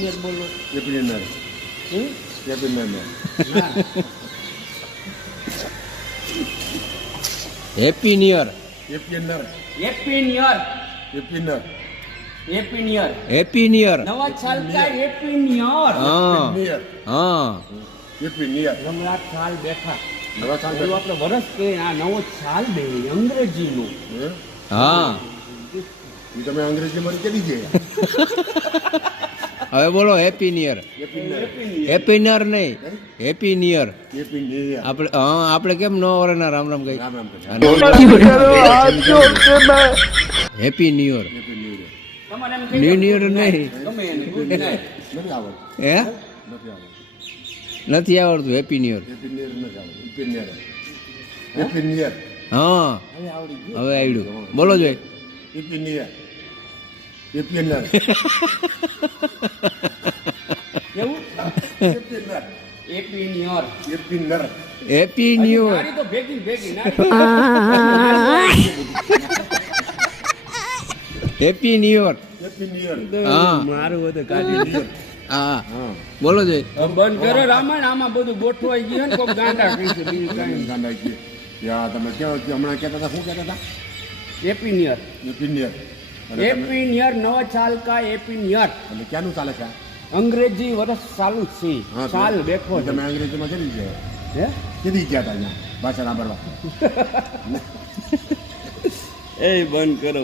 New year બોલો. Happy new year. Happy new year. Happy new year. Happy new year. Happy new year. Happy new year. Happy new year. Happy new year. નવા સાલ કા happy new year. હા new year. હા happy new year. Navrat સાલ બેઠા. નવા સાલ પેલું આપણે વરસ કે આ નવો સાલ બે અંગ્રેજીનું. હા એ તમે અંગ્રેજીમાં કેવી છે? હવે બોલો happy new year. Happy new year. Happy new year નહીં, happy new year. Happy new year. આપણે હા આપણે કેમ નો વરના રામ રામ કહી. રામ રામ કહે. Happy new year. Happy new year. તમારે એમ ન્યુ ન્યુ યર નહીં. ગમે એને good night. નથી આવડતું. હે નથી આવડતું. નથી આવડતું happy new year. Happy new year નથી આવડતું. Happy new year. Happy new year. હા હવે આવડી ગયું. હવે આવડ્યું. બોલો જોઈ. Happy new year. Happy new year. કેવું? Happy new year. Happy new year. Happy new year. Happy new year. નારી તો ભેગી ભેગી happy new year. Happy new year. હા મારું બધું કાઢી હા હા. બોલો જોઈ. બંધ કરો રામાયણ આમાં બધું ગોઠવાઈ ગયું ને કોઈ ગાંડા કહી છે બીજું કાંઈ ગાંડા છે. યા તમે કેવો હમણાં કહેતા હતા શું કહેતા હતા? Happy new year. Happy new year. અને તમે- હેપી ન્યુ યર નવા સાલ કા હેપી ન્યુ યર. એટલે ક્યાંનું ચાલે છે આ? અંગ્રેજી વર્ષ ચાલુ જ છે હા, સાલ બેઠો છે તમે અંગ્રેજીમાં કેવી છે? હે કેદી ગયા હતા અહીંયા ભાષા સાંભળવા? એ બંધ કરો